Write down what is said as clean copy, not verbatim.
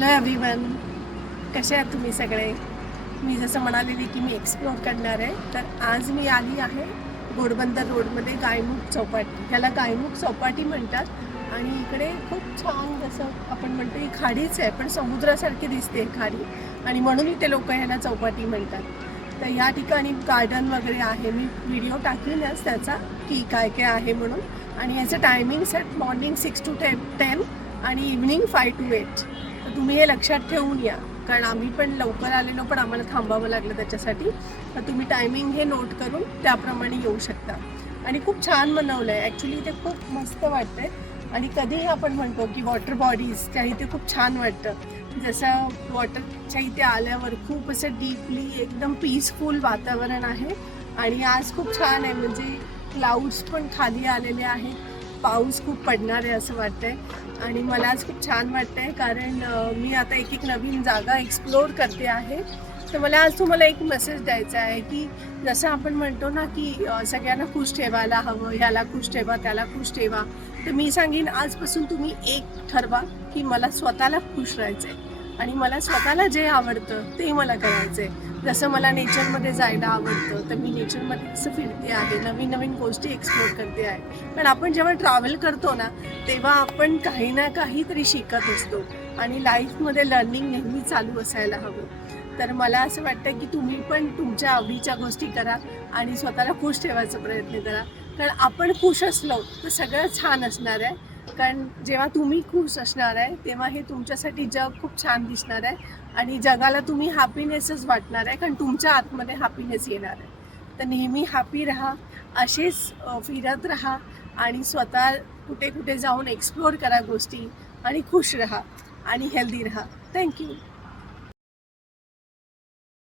Hello everyone, कसे आहात तुम्ही सगळे? मी जसं म्हणालेली की मी एक्सप्लोअर करणार आहे, तर आज मी आली आहे घोडबंदर रोडमध्ये गायमुख चौपाटी. ह्याला गायमुख चौपाटी म्हणतात. आणि इकडे खूप छान, जसं आपण म्हणतो ही खाडीच आहे, पण समुद्रासारखी दिसते खाडी, आणि म्हणून इथे लोक ह्याला चौपाटी म्हणतात. तर ह्या ठिकाणी गार्डन वगैरे आहे. मी व्हिडिओ टाकीनच त्याचा की काय काय आहे म्हणून. आणि याचं टायमिंग्स आहेत मॉर्निंग 6 to 10 आणि इव्हनिंग 5 to 8. तर तुम्ही हे लक्षात ठेवून या, कारण आम्ही पण लवकर आलेलो, पण आम्हाला थांबावं लागलं त्याच्यासाठी. तर तुम्ही टायमिंग हे नोट करून त्याप्रमाणे येऊ शकता. आणि खूप छान बनवलं आहे ॲक्च्युली, ते खूप मस्त वाटतंय. आणि कधीही आपण म्हणतो की वॉटर बॉडीजच्या इथे खूप छान वाटतं. जसं वॉटरच्या इथे आल्यावर खूप असं डीपली एकदम पीसफुल वातावरण आहे. आणि आज खूप छान आहे, म्हणजे क्लाउड्स पण खाली आलेले आहेत, पाऊस खूप पडणार आहे असं वाटतंय. आणि मला आज खूप छान वाटतंय, कारण मी आता एक एक नवीन जागा एक्सप्लोअर करते आहे. तर मला आज तुम्हाला एक मेसेज द्यायचा आहे की जसं आपण म्हणतो ना की सगळ्यांना खुश ठेवायला हवं, ह्याला खुश ठेवा, त्याला खुश ठेवा. तर मी सांगेन आजपासून तुम्ही एक ठरवा की मला स्वतःला खुश राहायचं आहे, आणि मला स्वतःला जे आवडतं ते मला करायचं आहे. जसं मला नेचरमध्ये जायला आवडतं, तर मी नेचरमध्ये असं फिरते आहे, नवीन नवीन गोष्टी एक्सप्लोअर करते आहे. पण आपण जेव्हा ट्रॅव्हल करतो ना, तेव्हा आपण काही ना काहीतरी शिकत असतो, आणि लाईफमध्ये लर्निंग नेहमी चालू असायला हवं. तर मला असं वाटतं की तुम्ही पण तुमच्या आवडीच्या गोष्टी करा आणि स्वतःला खुश ठेवायचा प्रयत्न करा. कारण आपण खुश असलो तर सगळं छान असणार आहे. कारण जेव्हा तुम्ही खुश असणार आहे, तेव्हा हे तुमच्यासाठी जग खूप छान दिसणार आहे, आणि जगाला तुम्ही हॅपीनेसच वाटणार आहे, कारण तुमच्या आतमध्ये हॅपीनेस येणार आहे. तर नेहमी हॅपी राहा, असेच फिरत राहा, आणि स्वतः कुठे कुठे जाऊन एक्सप्लोअर करा गोष्टी, आणि खुश राहा आणि हेल्दी राहा. थँक्यू.